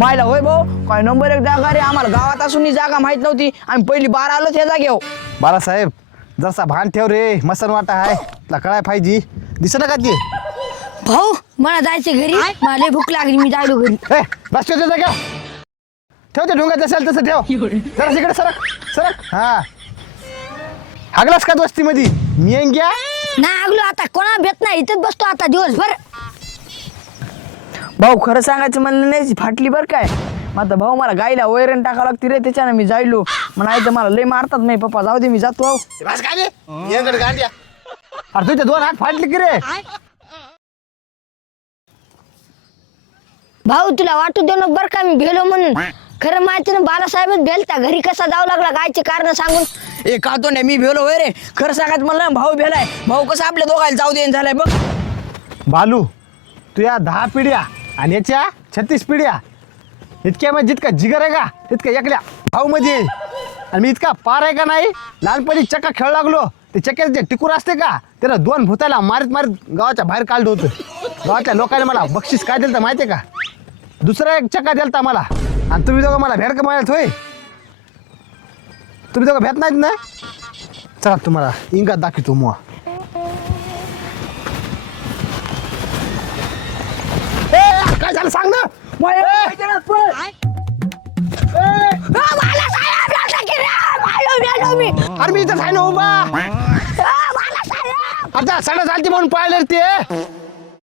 मायला होय भाऊ काय नंबर 1 जागा रे. आम्हाला गावात असून ही जागा माहित नव्हती. आम्ही पहिली 12 आलोच ह्या जागेवर. बाळासाहेब जसा भान ठेव रे, मसन वाटा आहे तुला कळाय पाहिजे. दिसत का ते? भाऊ मला जायचं घरी, मला लय भूक लागली, मी जायलो घरी. ए बस ठेव जागा. ठेव ते ढोंगात असेल तसं ठेव. जरा इकडे सरक सरक. हा हागलास का दोस्तीमध्ये? मी येईन घ्या. नाही आगलो आता, कोणा भेट नाही, इथंच बसतो आता दिवसभर. भाऊ खरं सांगायचं म्हणलं नाही फाटली बरं काय. मग भाऊ मला गाईला वैरण टाकावं लागते रे, त्याच्यानं मी जायलो. नाही तर मला लय मारतात नाही पप्पा. जाऊ दे मी जातो. भाऊ बस काय येंगड गांड्या. अरे तुझे 2 हात फाटले की रे. भाऊ तुला वाटू दे ना बरं का मी भेलो म्हणून. खरं माहिती ना बालासाहेबच भेलता घरी, कसा जावं लागला गायचे कारण सांगून. ए कातो नाही मी भेलो होय रे. खरं सांगायचं म्हणलं ना भाऊ भेलाय. भाऊ कसं आपल्या दोघायला जाऊ देन झालाय बघ. बालू तू या 10 पिढ्या आणि याच्या 36 पिढ्या इतक्या म्हणजे जितका जिगर आहे का तितका एकल्या भाऊ मध्ये. आणि मी इतका पार आहे का नाही. लहानपणी चक्का खेळ लागलो, ते चक्क्याचं जे टिकूर असते का त्याला 2 भुताला मारीत मारीत गावाच्या बाहेर काढलं होतं. गावातल्या लोकांनी मला बक्षीस काय दिलं माहिती आहे का? दुसरा एक चक्का दिलता मला. आणि तुम्ही दोघं मला भेट का मिळत होय? तुम्ही दोघं भेट नाहीत ना? चला तुम्हाला इंगात दाखवतो मुआ. काय झालं सांग ना. अरे मी इथं आहे ना उभा. आता सडा चालते म्हणून पाहिलं ते.